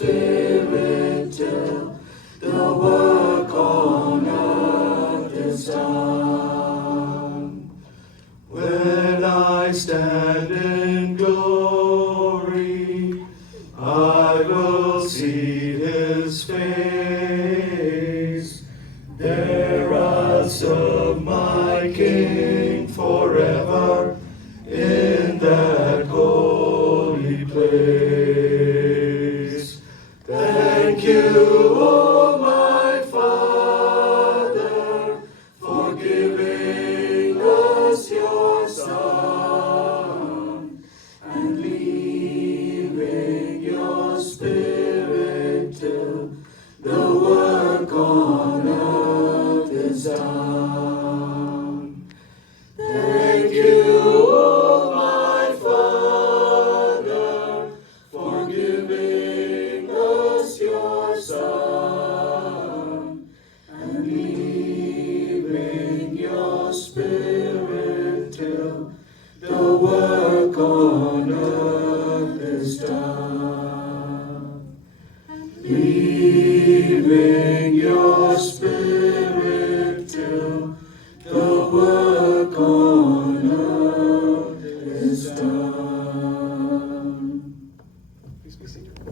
Spirit till the work on earth is done. When I stand in glory, I will see His face. There I'll serve my King forever in that holy place. Thank you, O my Father, for giving us your Son and leaving your Spirit till the work on earth is done. Thank you, O my Father, for giving us your Son and leaving your Spirit till the work on earth is done. Leaving your Spirit till the work on